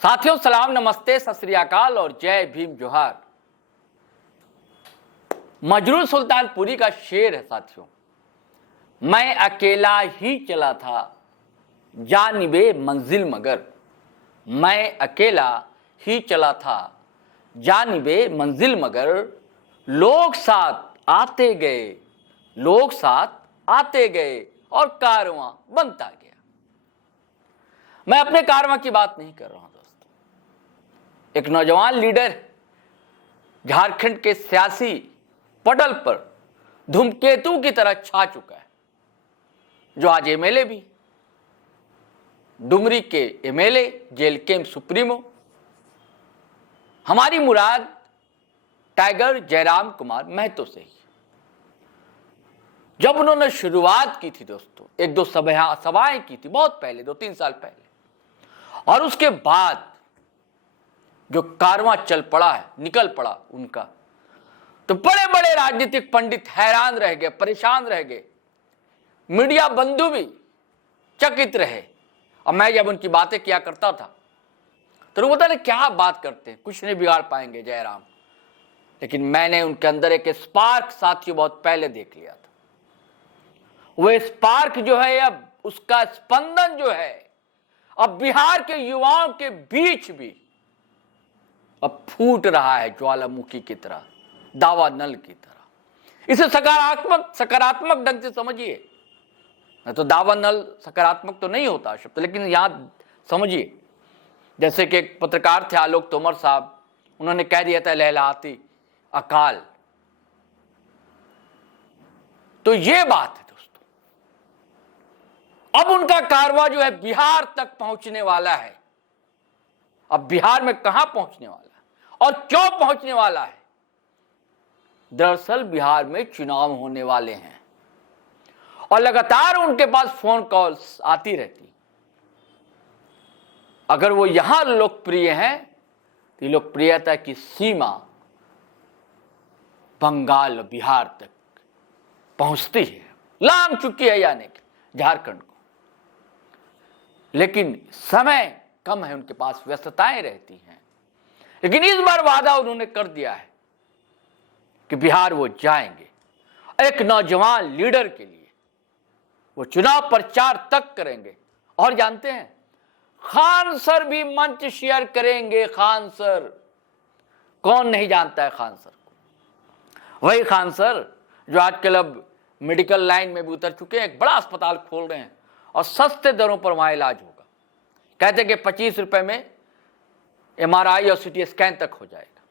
साथियों सलाम, नमस्ते, सत श्री अकाल और जय भीम जोहार। मजरूर सुल्तानपुरी का शेर है साथियों। मैं अकेला ही चला था जानिबे मंजिल मगर, मैं अकेला ही चला था जानिबे मंजिल मगर, लोग साथ आते गए, लोग साथ आते गए और कारवां बनता गया। मैं अपने कारवां की बात नहीं कर रहा हूं दोस्तों। एक नौजवान लीडर झारखंड के सियासी पटल पर धूमकेतु की तरह छा चुका है, जो आज एमएलए भी, डुमरी के एमएलए, जेल कैंप सुप्रीमो। हमारी मुराद टाइगर जयराम कुमार महतो से ही। जब उन्होंने शुरुआत की थी दोस्तों, एक दो सभाएं की थी बहुत पहले, 2-3 साल पहले, और उसके बाद जो कारवां चल पड़ा है, निकल पड़ा उनका, तो बड़े बड़े राजनीतिक पंडित हैरान रह गए, परेशान रह गए, मीडिया बंधु भी चकित रहे। और मैं जब उनकी बातें किया करता था तो वो बताने क्या बात करते हैं, कुछ नहीं बिगाड़ पाएंगे जयराम। लेकिन मैंने उनके अंदर एक स्पार्क साथियों बहुत पहले देख लिया था। वो स्पार्क जो है, अब उसका स्पंदन जो है, अब बिहार के युवाओं के बीच भी अब फूट रहा है ज्वालामुखी की तरह, दावा नल की तरह। इसे सकारात्मक ढंग से समझिए। तो दावा नल सकारात्मक तो नहीं होता शब्द, लेकिन यहां समझिए। जैसे कि एक पत्रकार थे आलोक तोमर साहब, उन्होंने कह दिया था लहलहाती अकाल। तो ये बात है दोस्तों। अब उनका कारवां जो है बिहार तक पहुंचने वाला है। अब बिहार में कहां पहुंचने वाला है और क्यों पहुंचने वाला है? दरअसल बिहार में चुनाव होने वाले हैं और लगातार उनके पास फोन कॉल्स आती रहती। अगर वो यहां लोकप्रिय हैं तो लोकप्रियता की सीमा बंगाल और बिहार तक पहुंचती है, लांघ चुकी है यानी कि झारखंड को। लेकिन समय कम है उनके पास, व्यस्तताएं रहती हैं। लेकिन इस बार वादा उन्होंने कर दिया है कि बिहार वो जाएंगे। एक नौजवान लीडर के लिए वो चुनाव प्रचार तक करेंगे। और जानते हैं, खान सर भी मंच शेयर करेंगे। खान सर, कौन नहीं जानता है खान सर को? वही खान सर जो आजकल अब मेडिकल लाइन में भी उतर चुके हैं, एक बड़ा अस्पताल खोल रहे हैं और सस्ते दरों पर वहां इलाज होगा। कहते हैं कि 25 रुपए में एमआरआई और सीटी स्कैन तक हो जाएगा।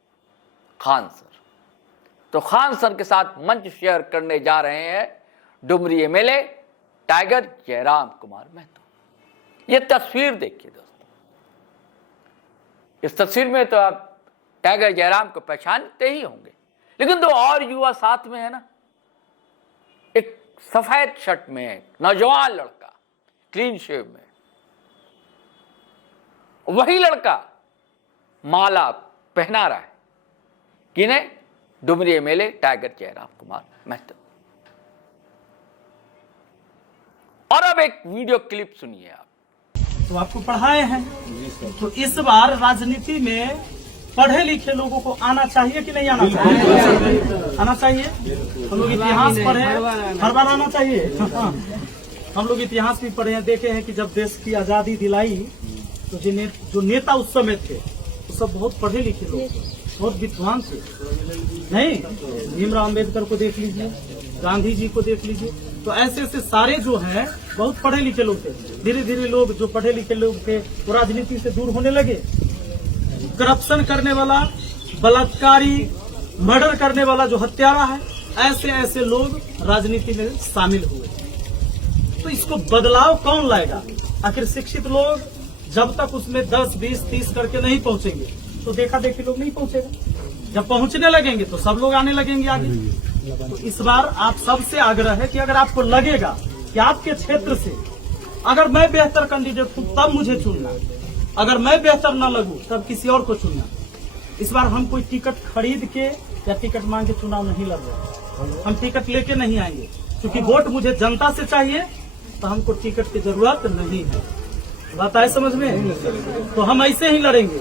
खान सर, तो खान सर के साथ मंच शेयर करने जा रहे हैं डुमरी एमएलए टाइगर जयराम कुमार महतो। ये तस्वीर देखिए दोस्तों। इस तस्वीर में तो आप टाइगर जयराम को पहचानते ही होंगे, लेकिन दो और युवा साथ में है ना। एक सफेद शर्ट में है नौजवान लड़का, क्लीन शेव में। वही लड़का माला पहना रहा है किन्हें? Dumri MLA tiger Jairam Kumar Mahato. और अब एक वीडियो क्लिप सुनिए आप। तो आपको पढ़ाए हैं, तो इस बार राजनीति में पढ़े लिखे लोगों को आना चाहिए कि नहीं आना चाहिए? आना चाहिए। हम लोग इतिहास पढ़े, हर बार आना चाहिए। हम लोग इतिहास भी पढ़े हैं, देखे हैं कि जब देश की आजादी दिलाई तो जो नेता उस समय थे वो सब बहुत पढ़े लिखे लोग थे, बहुत विद्वान थे। नहीं, भीमराव अम्बेडकर को देख लीजिए, गांधी जी को देख लीजिए। तो ऐसे ऐसे सारे जो हैं बहुत पढ़े लिखे लोग थे। धीरे धीरे लोग जो पढ़े लिखे लोग थे वो राजनीति से दूर होने लगे। करप्शन करने वाला, बलात्कारी, मर्डर करने वाला जो हत्यारा है, ऐसे ऐसे लोग राजनीति में शामिल हुए। तो इसको बदलाव कौन लाएगा? आखिर शिक्षित लोग जब तक उसमें 10, 20, 30 करके नहीं पहुंचेंगे तो देखा देखी लोग नहीं पहुंचेगा। जब पहुंचने लगेंगे तो सब लोग आने लगेंगे आगे। तो इस बार आप सबसे आग्रह है कि अगर आपको लगेगा कि आपके क्षेत्र से अगर मैं बेहतर कैंडिडेट हूं तब मुझे चुनना, अगर मैं बेहतर न लगूं तब किसी और को चुनना। इस बार हम कोई टिकट खरीद के या टिकट मांग के चुनाव नहीं लड़ रहे। हम टिकट लेके नहीं आएंगे, क्योंकि वोट मुझे जनता से चाहिए, तो हमको टिकट की जरूरत नहीं है। बात आए समझ में? तो हम ऐसे ही लड़ेंगे,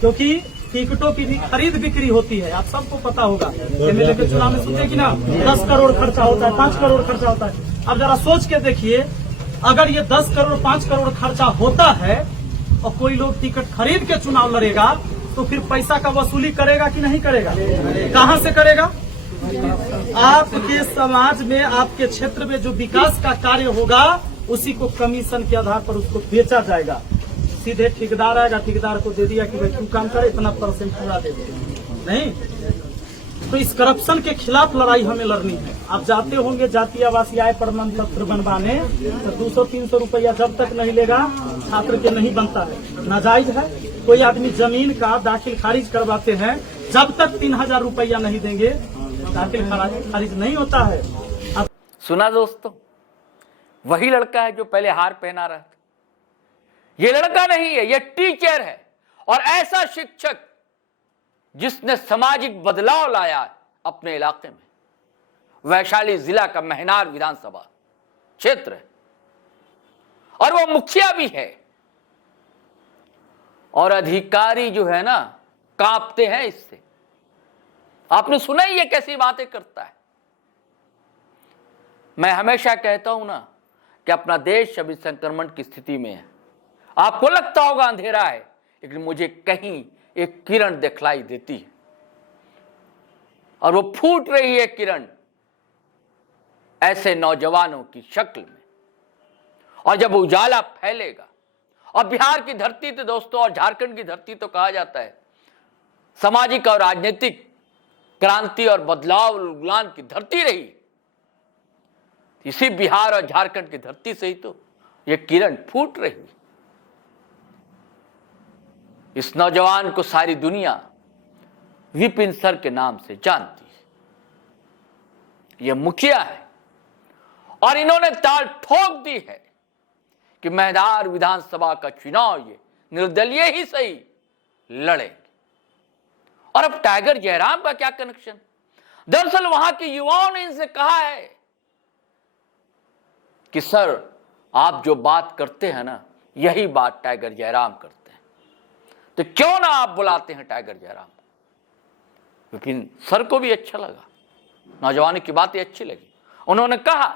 क्योंकि टिकटों की भी खरीद बिक्री होती है, आप सबको पता होगा। एमएलए के चुनाव में सोचे कि ना 10 करोड़ खर्चा होता है, 5 करोड़ खर्चा होता है। अब जरा सोच के देखिए, अगर ये 10 करोड़ 5 करोड़ खर्चा होता है और कोई लोग टिकट खरीद के चुनाव लड़ेगा, तो फिर पैसा का वसूली करेगा कि नहीं करेगा? कहाँ से करेगा? आपके समाज में, आपके क्षेत्र में जो विकास का कार्य होगा, उसी को कमीशन के आधार पर उसको बेचा जाएगा। सीधे ठेकेदार आएगा, ठेकेदार को दे दिया कि भाई तू काम करे, इतना % पूरा दे दे। नहीं, तो इस करप्शन के खिलाफ लड़ाई हमें लड़नी है। आप जाते होंगे जातीय आवासीय आय प्रमाण पत्र बनवाने, तो 200-300 रुपया जब तक नहीं लेगा छात्र के नहीं बनता है, नाजायज है। कोई आदमी जमीन का दाखिल खारिज करवाते हैं, जब तक 3000 रुपया नहीं देंगे दाखिल खारिज नहीं होता है। सुना दोस्तों, वही लड़का है जो पहले हार पहना रहा था। ये लड़का नहीं है, ये टीचर है, और ऐसा शिक्षक जिसने सामाजिक बदलाव लाया अपने इलाके में। वैशाली जिला का महनार विधानसभा क्षेत्र है, और वो मुखिया भी है, और अधिकारी जो है ना कांपते हैं इससे। आपने सुना ही ये कैसी बातें करता है। मैं हमेशा कहता हूं ना कि अपना देश अभी संक्रमण की स्थिति में है। आपको लगता होगा अंधेरा है, लेकिन मुझे कहीं एक किरण दिखलाई देती है, और वो फूट रही है किरण ऐसे नौजवानों की शक्ल में। और जब उजाला फैलेगा, और बिहार की धरती तो दोस्तों, और झारखंड की धरती तो कहा जाता है सामाजिक और राजनीतिक क्रांति और बदलाव उलगुलान की धरती रही। इसी बिहार और झारखंड की धरती से ही तो ये किरण फूट रही। इस नौजवान को सारी दुनिया विपिन सर के नाम से जानती है। ये मुखिया है, और इन्होंने ताल ठोक दी है कि महनार विधानसभा का चुनाव ये निर्दलीय ही सही लड़ेंगे। और अब टाइगर जयराम का क्या कनेक्शन? दरअसल वहां के युवाओं ने इनसे कहा है कि सर, आप जो बात करते हैं ना, यही बात टाइगर जयराम करते हैं, तो क्यों ना आप बुलाते हैं टाइगर जयराम को। विपिन सर को भी अच्छा लगा, नौजवानों की बातें अच्छी लगी। उन्होंने कहा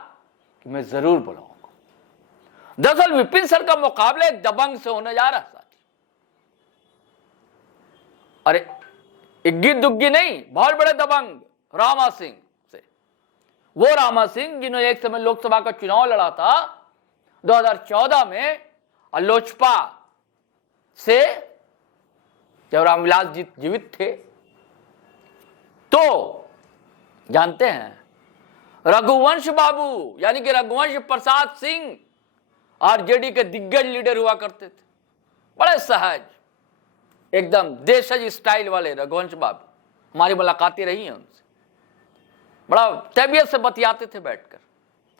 कि मैं जरूर बुलाऊंगा। दरअसल विपिन सर का मुकाबला एक दबंग से होने जा रहा साथी। अरे इग्गी दुग्गी नहीं, बहुत बड़े दबंग रामा सिंह से। वो रामा सिंह जिन्होंने एक समय लोकसभा का चुनाव लड़ा था 2014 में, और लोजपा से जब रामविलास जी जीवित थे, तो जानते हैं रघुवंश बाबू यानी कि रघुवंश प्रसाद सिंह आरजेडी के दिग्गज लीडर हुआ करते थे। बड़े सहज, एकदम देशज स्टाइल वाले रघुवंश बाबू, हमारी मुलाकातें रही हैं उनसे। बड़ा तबीयत से बतियाते थे बैठकर,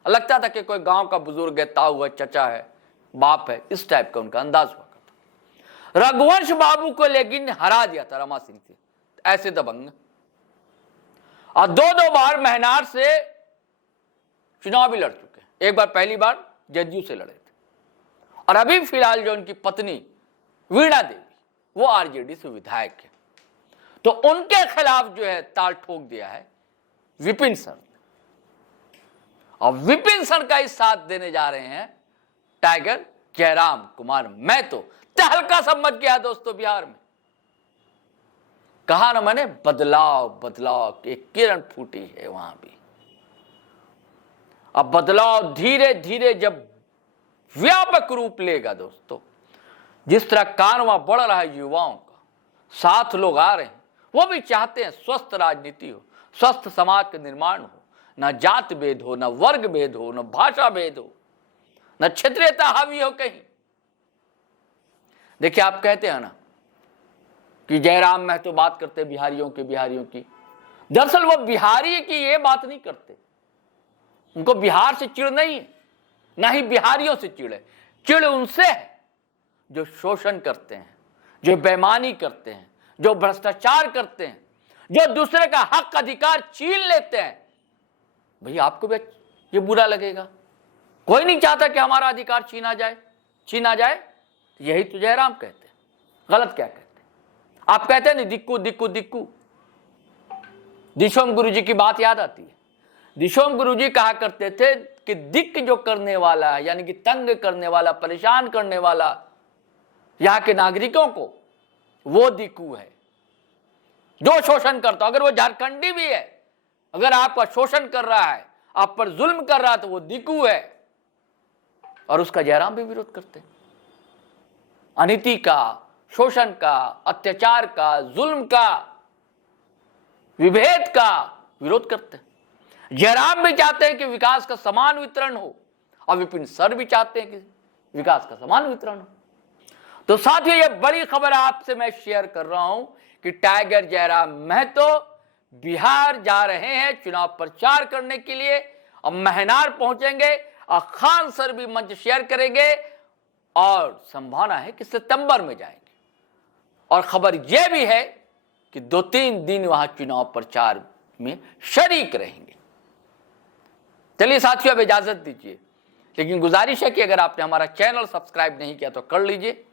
लगता था कि कोई गांव का बुजुर्ग है, ताऊ है, चचा है, बाप है, इस टाइप का उनका अंदाज हुआ करता। रघुवंश बाबू को लेकिन हरा दिया था रमा सिंह से, ऐसे दबंग। और दो बार महनार से चुनाव भी लड़ चुके। एक बार पहली बार जदयू से लड़े थे, और अभी फिलहाल जो उनकी पत्नी वीणा देवी, वो आरजेडी से विधायक है। तो उनके खिलाफ जो है ताल ठोक दिया है विपिन सर। और विपिन सर का ही साथ देने जा रहे हैं टाइगर जयराम कुमार। मैं तो तहलका समझ गया दोस्तों बिहार में। कहा ना मैंने, बदलाव बदलाव एक किरण फूटी है वहां भी। अब बदलाव धीरे धीरे जब व्यापक रूप लेगा दोस्तों, जिस तरह कारवां बढ़ रहा है युवाओं का, साथ लोग आ रहे हैं, वो भी चाहते हैं स्वस्थ राजनीति हो, स्वस्थ समाज का निर्माण हो, न जात भेद हो, न वर्ग भेद हो, न भाषा भेद हो, न क्षेत्रीयता हावी हो कहीं। देखिए, आप कहते हैं ना कि जयराम महतो बात करते बिहारियों की। दरअसल वो बिहारी की ये बात नहीं करते, उनको बिहार से चिढ़ नहीं है, ना ही बिहारियों से चिढ़ है। चिढ़ उनसे है जो शोषण करते हैं, जो बेईमानी करते हैं, जो भ्रष्टाचार करते हैं, जो दूसरे का हक अधिकार छीन लेते हैं। भैया आपको भी ये बुरा लगेगा, कोई नहीं चाहता कि हमारा अधिकार छीना जाए। यही तो जयराम कहते हैं, गलत क्या कहते हैं? आप कहते हैं नहीं दिक्कू दिक्कू दिक्कू। दिशोम गुरुजी की बात याद आती है। दिशोम गुरुजी कहा करते थे कि दिक्क जो करने वाला है, यानी कि तंग करने वाला, परेशान करने वाला यहाँ के नागरिकों को, वो दिक्कू है। जो शोषण करता, अगर वो झारखंडी भी है, अगर आपका शोषण कर रहा है, आप पर जुल्म कर रहा है, तो वो दिक्कू है। और उसका जयराम भी विरोध करते हैं। अनीति का, शोषण का, अत्याचार का, जुल्म का, विभेद का विरोध करते हैं। जयराम भी चाहते हैं कि विकास का समान वितरण हो, और विपिन सर भी चाहते हैं कि विकास का समान वितरण हो। तो साथियों, ये बड़ी खबर आपसे मैं शेयर कर रहा हूं कि टाइगर जयराम महतो बिहार जा रहे हैं चुनाव प्रचार करने के लिए। अब महनार पहुंचेंगे और खान सर भी मंच शेयर करेंगे, और संभावना है कि सितंबर में जाएंगे। और खबर यह भी है कि 2-3 दिन वहां चुनाव प्रचार में शरीक रहेंगे। चलिए साथियों, अब इजाजत दीजिए, लेकिन गुजारिश है कि अगर आपने हमारा चैनल सब्सक्राइब नहीं किया तो कर लीजिए,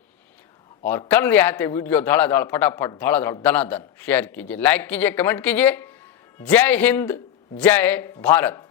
और कर लिया है तो वीडियो धड़ाधड़ फटाफट धड़ाधड़ दनादन शेयर कीजिए, लाइक कीजिए, कमेंट कीजिए। जय हिंद, जय भारत।